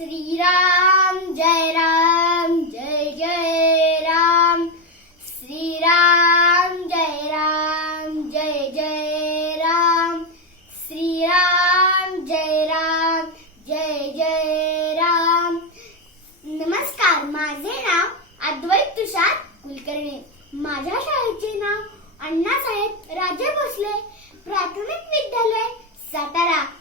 श्रीराम जय राम जय जय राम। श्रीराम जय राम जय जय राम। श्रीराम जय राम जय जय राम। नमस्कार माझे नाव अद्वैत तुषार कुलकर्णी. माझ्या शाळेचे नाव अण्णासाहेब राजे भोसले प्राथमिक विद्यालय सातारा.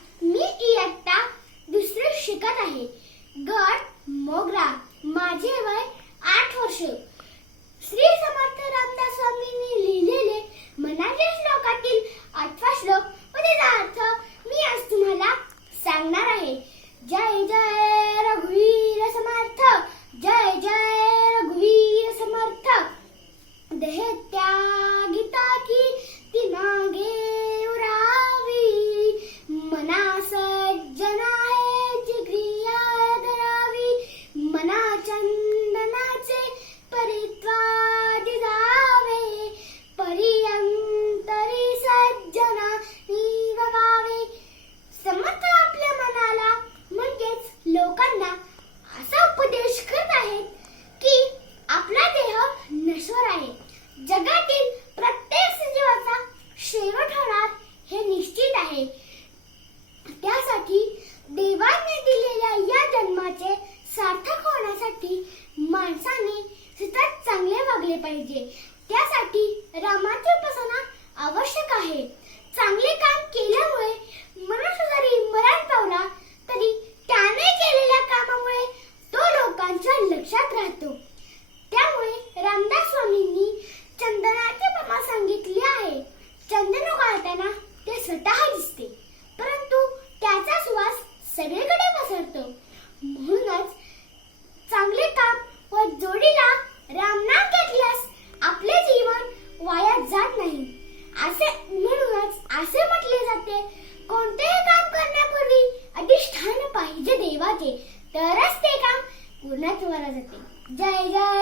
देवाने दिलेल्या या जन्माचे सार्थक होण्यासाठी माणसाने सतत चांगले वागले पाहिजे. असे म्हटले जाते. कोणतेही काम करण्यापूर्वी अधिष्ठान पाहिजे देवाचे. तरच ते काम पूर्ण केले जाते. जय जय.